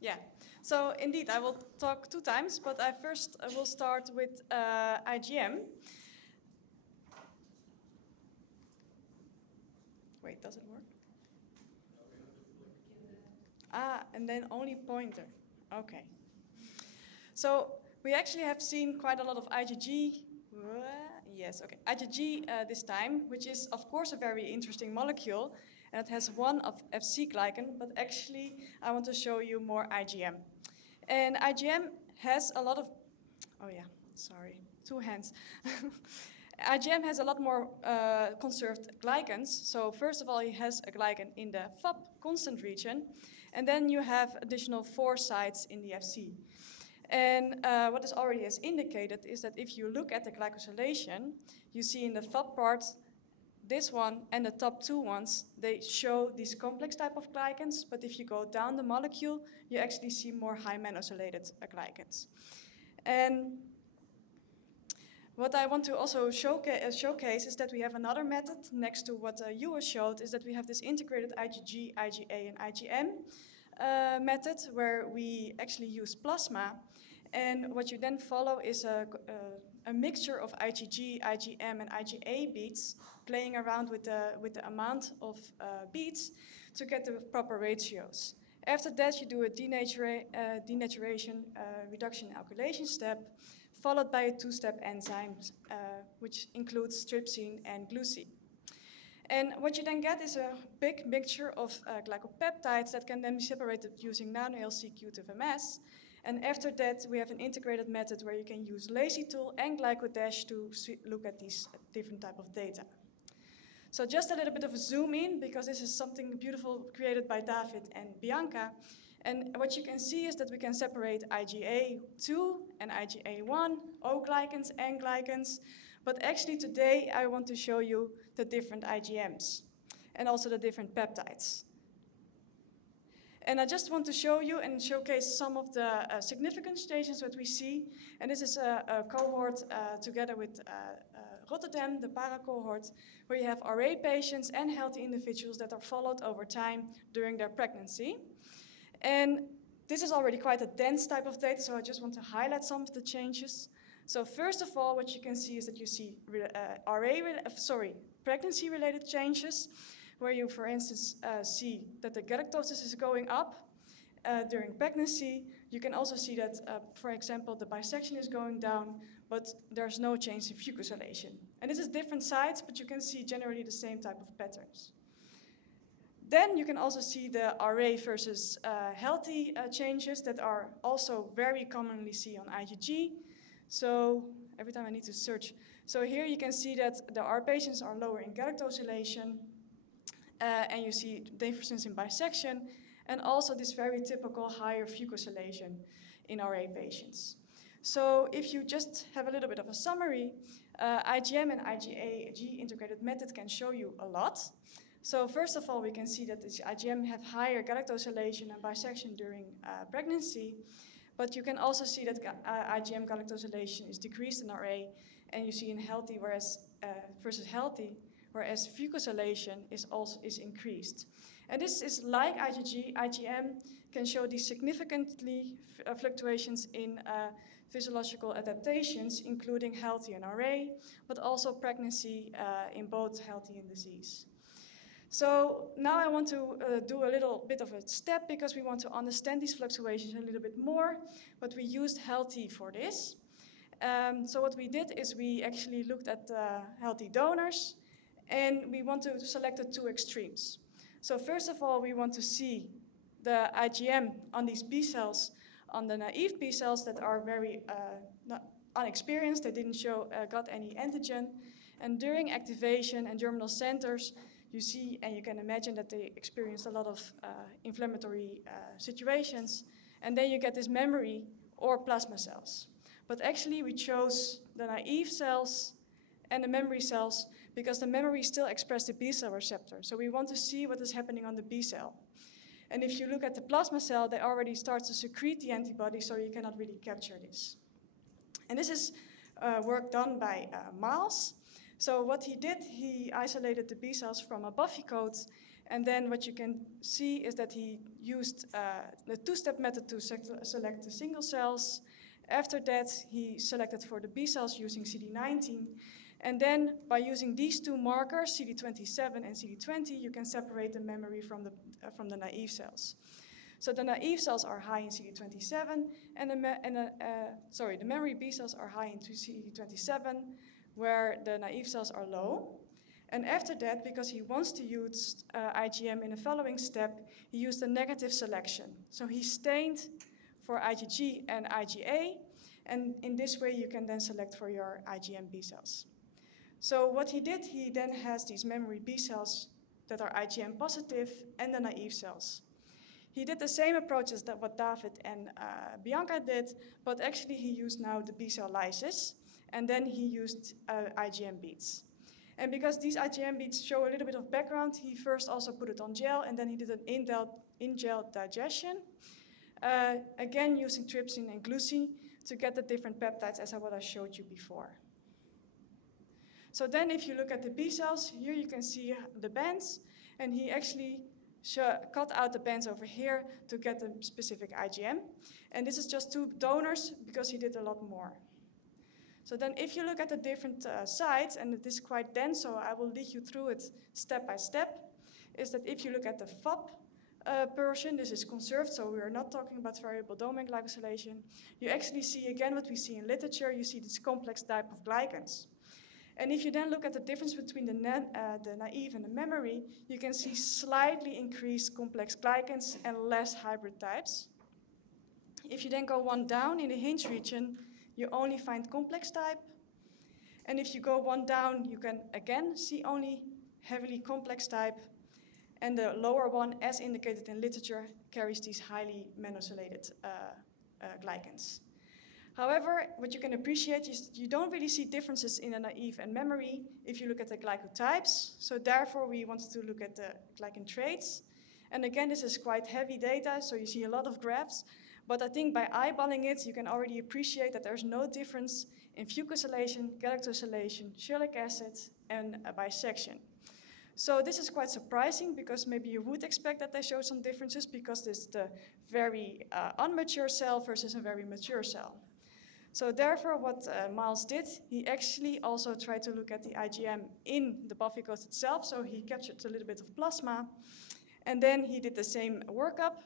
Yeah, so indeed, I will talk 2 times, but I first will start with IgM. Wait, does it work? Ah, and then only pointer. Okay. So we actually have seen quite a lot of IgG. Yes, okay. IgG this time, which is of course a very interesting molecule, and it has one of Fc glycan, but actually I want to show you more IgM. And IgM has a lot of, oh yeah, sorry, 2 hands. IgM has a lot more conserved glycans. So first of all, it has a glycan in the FAP constant region, and then you have additional 4 sites in the Fc. And what is already as indicated is that if you look at the glycosylation, you see in the FAP part, this one and the top 2 ones, they show these complex type of glycans, but if you go down the molecule, you actually see more high manosylated glycans. And what I want to also showcase is that we have another method next to what you showed, is that we have this integrated IgG, IgA, and IgM method where we actually use plasma. And what you then follow is a mixture of IgG, IgM, and IgA beads, playing around with the amount of beads to get the proper ratios. After that, you do a denaturation, reduction, and alkylation step, followed by a 2-step enzyme, which includes trypsin and glucine. And what you then get is a big mixture of glycopeptides that can then be separated using nano-LC-Q2MS. And after that, we have an integrated method where you can use LazyTool and GlycoDash to look at these different type of data. So just a little bit of a zoom in, because this is something beautiful created by David and Bianca. And what you can see is that we can separate IgA2 and IgA1, O-glycans and glycans. But actually today I want to show you the different IgMs and also the different peptides. And I just want to show you and showcase some of the significant stations that we see. And this is a cohort together with Rotterdam, the para cohort, where you have RA patients and healthy individuals that are followed over time during their pregnancy. And this is already quite a dense type of data, so I just want to highlight some of the changes. So first of all, what you can see is that you see pregnancy-related changes, where you, for instance, see that the galactosis is going up during pregnancy. You can also see that, for example, the bisection is going down, but there's no change in fucosylation. And this is different sites, but you can see generally the same type of patterns. Then you can also see the RA versus healthy changes that are also very commonly seen on IgG. So every time I need to search. So here you can see that the R patients are lower in galactosylation, and you see differences in bisection, and also this very typical higher fucosylation in RA patients. So if you just have a little bit of a summary, IgM and IgA integrated method can show you a lot. So first of all, we can see that this IgM have higher galactosylation and bisection during pregnancy, but you can also see that IgM galactosylation is decreased in RA, and you see in healthy versus healthy, whereas fucosylation is increased. And this is like IgG, IgM can show these significantly fluctuations in physiological adaptations, including healthy and RA, but also pregnancy in both healthy and disease. So now I want to do a little bit of a step, because we want to understand these fluctuations a little bit more, but we used healthy for this. So what we did is we actually looked at healthy donors, and we want to select the 2 extremes. So first of all, we want to see the IgM on these B cells, on the naive B cells that are very unexperienced, they didn't got any antigen. And during activation and germinal centers, you see, and you can imagine that they experienced a lot of inflammatory situations, and then you get this memory or plasma cells. But actually we chose the naive cells and the memory cells because the memory still express the B cell receptor. So we want to see what is happening on the B cell. And if you look at the plasma cell, they already start to secrete the antibody, so you cannot really capture this. And this is work done by Miles. So what he did, he isolated the B cells from a buffy coat, And then what you can see is that he used the two-step method to select the single cells. After that, he selected for the B cells using CD19. And then by using these two markers, CD27 and CD20, you can separate the memory from the naive cells. So the naive cells are high in CD27, and the memory B cells are high in CD27, where the naive cells are low. And after that, because he wants to use IgM in the following step, he used a negative selection. So he stained for IgG and IgA, and in this way you can then select for your IgM B cells. So what he did, he then has these memory B cells that are IgM positive and the naive cells. He did the same approach as what David and Bianca did, but actually he used now the B cell lysis, and then he used IgM beads. And because these IgM beads show a little bit of background, he first also put it on gel, and then he did an in-gel digestion, again using trypsin and glucine to get the different peptides as what I showed you before. So then if you look at the B cells, here you can see the bands, and he actually cut out the bands over here to get the specific IgM. And this is just 2 donors because he did a lot more. So then if you look at the different sites, and it is quite dense, so I will lead you through it step by step, is that if you look at the FOP portion, this is conserved, so we are not talking about variable domain glycosylation. You actually see again what we see in literature, you see this complex type of glycans. And if you then look at the difference between the naive and the memory, you can see slightly increased complex glycans and less hybrid types. If you then go one down in the hinge region, you only find complex type. And if you go one down, you can again see only heavily complex type. And the lower one, as indicated in literature, carries these highly menosylated glycans. However, what you can appreciate is you don't really see differences in a naive and memory if you look at the glycotypes. So therefore, we wanted to look at the glycan traits. And again, this is quite heavy data, so you see a lot of graphs. But I think by eyeballing it, you can already appreciate that there's no difference in fucosylation, galactosylation, Schirlic acid, and bisection. So this is quite surprising because maybe you would expect that they show some differences because this is the very unmature cell versus a very mature cell. So therefore, what Miles did, he actually also tried to look at the IgM in the buffy coat itself. So he captured a little bit of plasma, and then he did the same workup.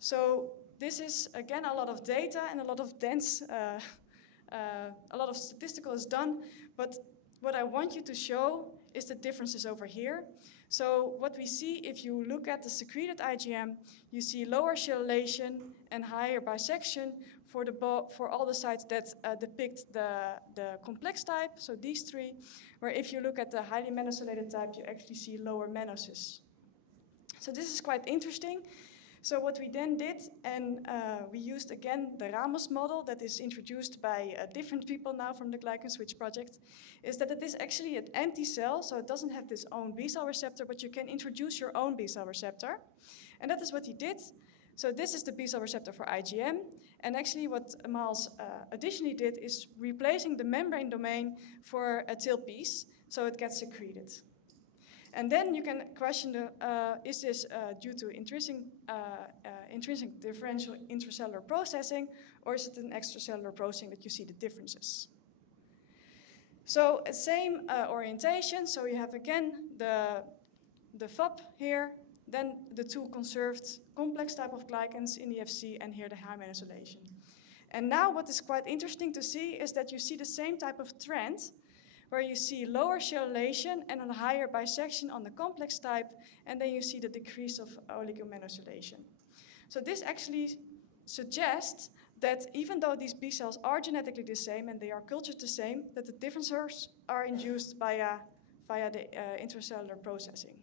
So this is, again, a lot of data and a lot of dense, a lot of statistical is done. But what I want you to show is the differences over here. So what we see, if you look at the secreted IgM, you see lower cellulation and higher bisection for all the sites that depict the complex type, so these 3, where if you look at the highly menosylated type, you actually see lower menosis. So this is quite interesting. So what we then did, and we used again the Ramos model that is introduced by different people now from the Glycan Switch project, is that it is actually an empty cell, so it doesn't have this own B cell receptor, but you can introduce your own B cell receptor. And that is what he did. So this is the B cell receptor for IgM, and actually what Miles additionally did is replacing the membrane domain for a tail piece, so it gets secreted. And then you can question, is this due to intrinsic differential intracellular processing, or is it an extracellular processing that you see the differences? So same orientation, so you have again the FOP here, then the 2 conserved complex type of glycans in the FC, and here the high menoylation. And now what is quite interesting to see is that you see the same type of trend, where you see lower cellulation and a higher bisection on the complex type, and then you see the decrease of oligomenoylation. So this actually suggests that even though these B cells are genetically the same and they are cultured the same, that the differences are induced via the intracellular processing.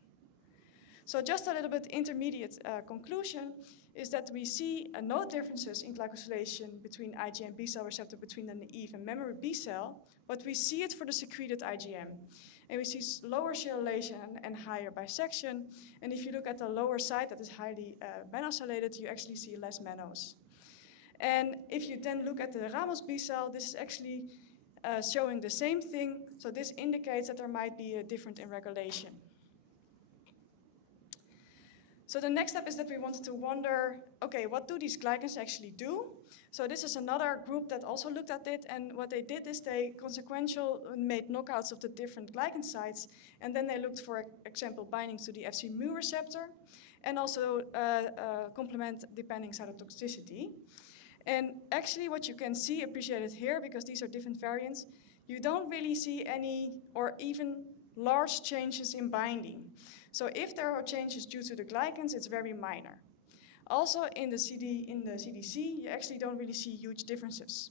So just a little bit intermediate conclusion is that we see no differences in glycosylation between IgM B cell receptor between the naive and memory B cell, but we see it for the secreted IgM. And we see lower cellulation and higher bisection. And if you look at the lower side that is highly menosylated, you actually see less menos. And if you then look at the Ramos B cell, this is actually showing the same thing. So this indicates that there might be a difference in regulation. So the next step is that we wanted to wonder, okay, what do these glycans actually do? So this is another group that also looked at it, and what they did is they consequential made knockouts of the different glycan sites, and then they looked for example bindings to the Fc mu receptor, and also complement-depending cytotoxicity. And actually what you can see appreciated here, because these are different variants, you don't really see any or even large changes in binding. So if there are changes due to the glycans, it's very minor. Also in the CDC, you actually don't really see huge differences.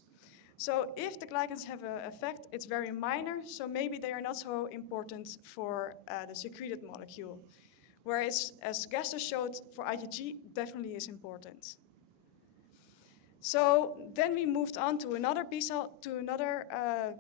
So if the glycans have an effect, it's very minor, so maybe they are not so important for the secreted molecule. Whereas, as Gaster showed, for IgG, definitely is important. So then we moved on to another B cell, to another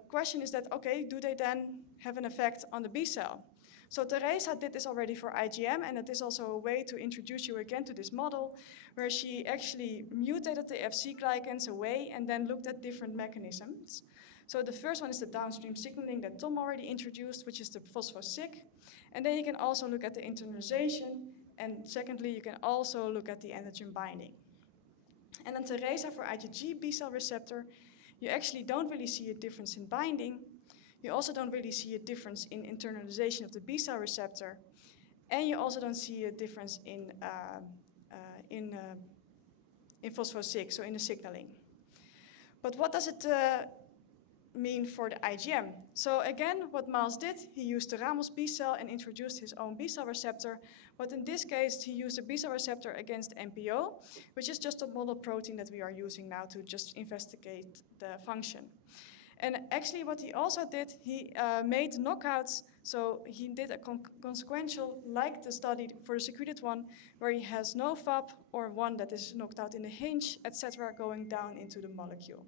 question is that, okay, do they then have an effect on the B cell? So Teresa did this already for IgM, and it is also a way to introduce you again to this model, where she actually mutated the Fc glycans away and then looked at different mechanisms. So the first one is the downstream signaling that Tom already introduced, which is the phospho-Syk. And then you can also look at the internalization, and secondly, you can also look at the antigen binding. And then Teresa for IgG B cell receptor, you actually don't really see a difference in binding. You also don't really see a difference in internalization of the B cell receptor, and you also don't see a difference in phospho-Syk, so in the signaling. But what does it mean for the IgM? So again, what Miles did, he used the Ramos B cell and introduced his own B cell receptor, but in this case, he used a B cell receptor against MPO, which is just a model protein that we are using now to just investigate the function. And actually what he also did, he made knockouts, so he did a consequential, like the study for the secreted one, where he has no FAP or one that is knocked out in the hinge, etc., going down into the molecule.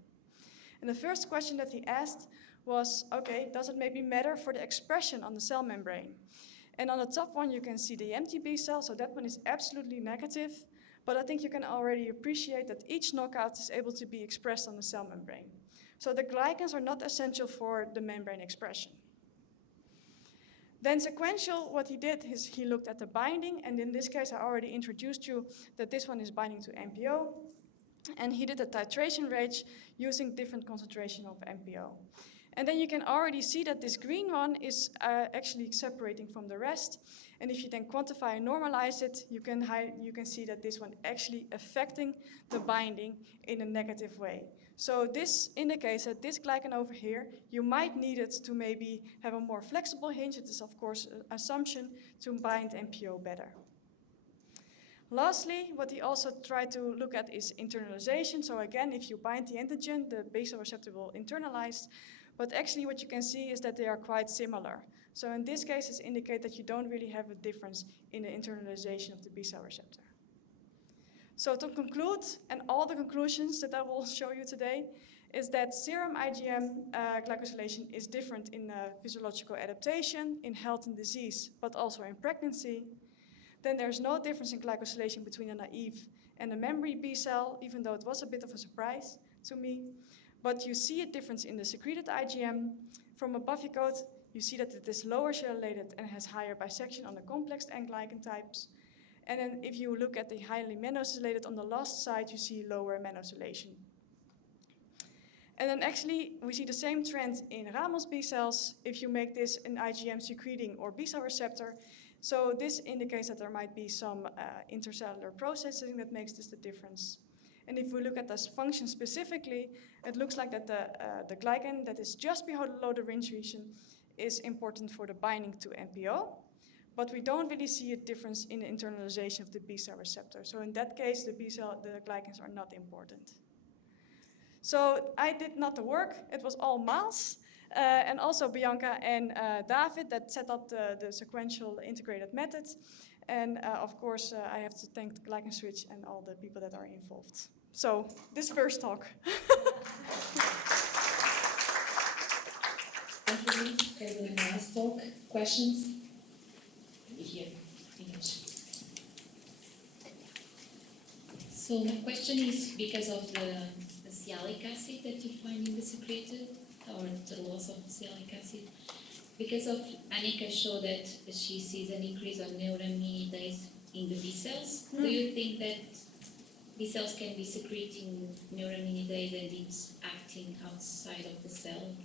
And the first question that he asked was, okay, does it maybe matter for the expression on the cell membrane? And on the top one you can see the empty B cell, so that one is absolutely negative, but I think you can already appreciate that each knockout is able to be expressed on the cell membrane. So the glycans are not essential for the membrane expression. Then sequential, what he did is he looked at the binding, and in this case I already introduced you that this one is binding to MPO, and he did a titration range using different concentration of MPO. And then you can already see that this green one is actually separating from the rest, and if you then quantify and normalize it, you can see that this one actually affecting the binding in a negative way. So this indicates that this glycan over here, you might need it to maybe have a more flexible hinge. It is of course an assumption to bind MPO better. Lastly, what he also tried to look at is internalization. So again, if you bind the antigen, the B cell receptor will internalize. But actually what you can see is that they are quite similar. So in this case, it indicates that you don't really have a difference in the internalization of the B cell receptor. So to conclude, and all the conclusions that I will show you today, is that serum IgM glycosylation is different in physiological adaptation, in health and disease, but also in pregnancy. Then there's no difference in glycosylation between a naive and a memory B cell, even though it was a bit of a surprise to me. But you see a difference in the secreted IgM. From above you code, you see that it is lower chelated and has higher bisection on the complex N glycan types. And then if you look at the highly manosylated on the last side, you see lower manosylation. And then actually, we see the same trend in Ramos B cells if you make this an IgM secreting or B cell receptor. So this indicates that there might be some intercellular processing that makes this the difference. And if we look at this function specifically, it looks like that the glycan that is just below the ring region is important for the binding to MPO. But we don't really see a difference in the internalization of the B cell receptor. So in that case, the glycans are not important. So I did not the work. It was all Miles, and also Bianca and David that set up the sequential integrated method. And of course, I have to thank the Glycan Switch and all the people that are involved. So this first talk. Thank you for the nice talk. Questions? Here, English. So my question is because of the sialic acid that you find in the secreted, or the loss of sialic acid, because of Annika showed that she sees an increase of neuraminidase in the B cells. Do you think that B cells can be secreting neuraminidase and it's acting outside of the cell?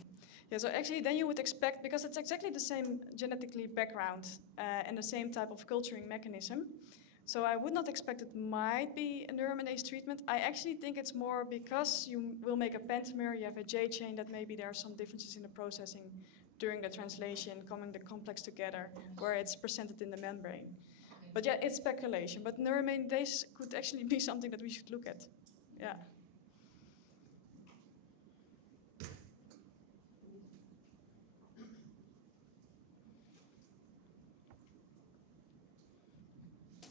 Yeah, so actually then you would expect, because it's exactly the same genetically background and the same type of culturing mechanism, so I would not expect it might be a neuraminidase treatment. I actually think it's more because you will make a pentamer, you have a J chain, that maybe there are some differences in the processing during the translation, coming the complex together, where it's presented in the membrane. But yeah, it's speculation, but neuraminidase could actually be something that we should look at. Yeah.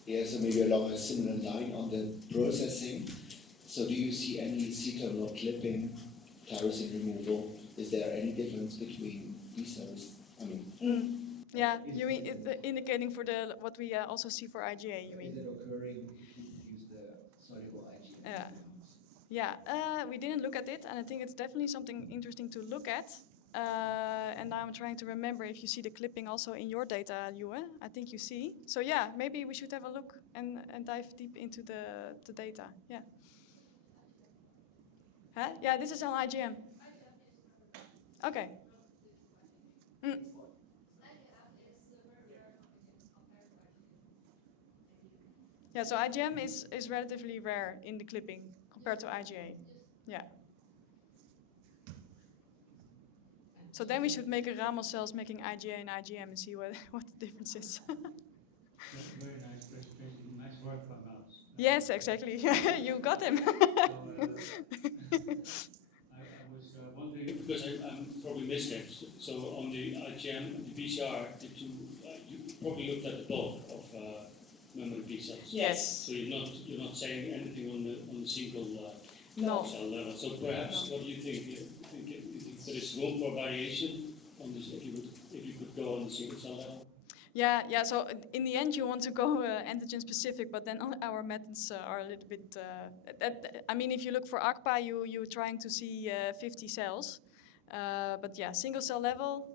Yeah, so maybe along a similar line on the processing. So do you see any C-terminal clipping, tyrosine removal? Is there any difference between B cells? I mean, Yeah, you mean indicating for the what we also see for IgA, you mean? is it occurring if you use the soluble IgM? Yeah, we didn't look at it, and I think it's definitely something interesting to look at. And now I'm trying to remember if you see the clipping also in your data, Yue. I think you see. So yeah, maybe we should have a look and dive deep into the data. Yeah. Huh? Yeah, this is on IgM. Okay. Mm. Yeah, so IgM is relatively rare in the clipping compared to IgA. Yeah. So then we should make a Ramos cells making IgA and IgM and see what the difference is. Very nice presentation. Nice work from us. Yes, exactly. You got him. I was wondering, because I'm probably missed it. So on the IgM and the PCR, you probably looked at the bulk of memory B cells. Yes. So you're not saying anything on the single No. cell level. So perhaps what do you think? You think there is room for variation on this if you could go on the single cell level? Yeah. So in the end, you want to go antigen specific, but then our methods are a little bit. I mean, if you look for ACPA, you're trying to see 50 cells, but yeah, single cell level.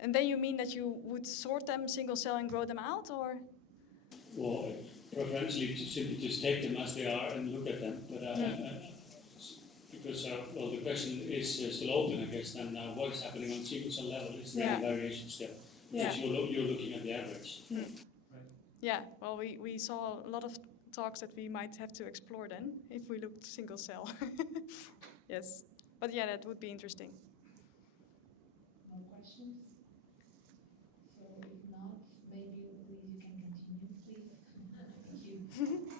And then you mean that you would sort them single cell and grow them out, or? Well, preferentially to simply just take them as they are and look at them, but because well, the question is still open, I guess. Then what is happening on single cell level? Is there any variation still? Yeah. Because you're looking at the average. Right. Yeah. Well, we saw a lot of talks that we might have to explore then if we looked single cell. Yes. But yeah, that would be interesting.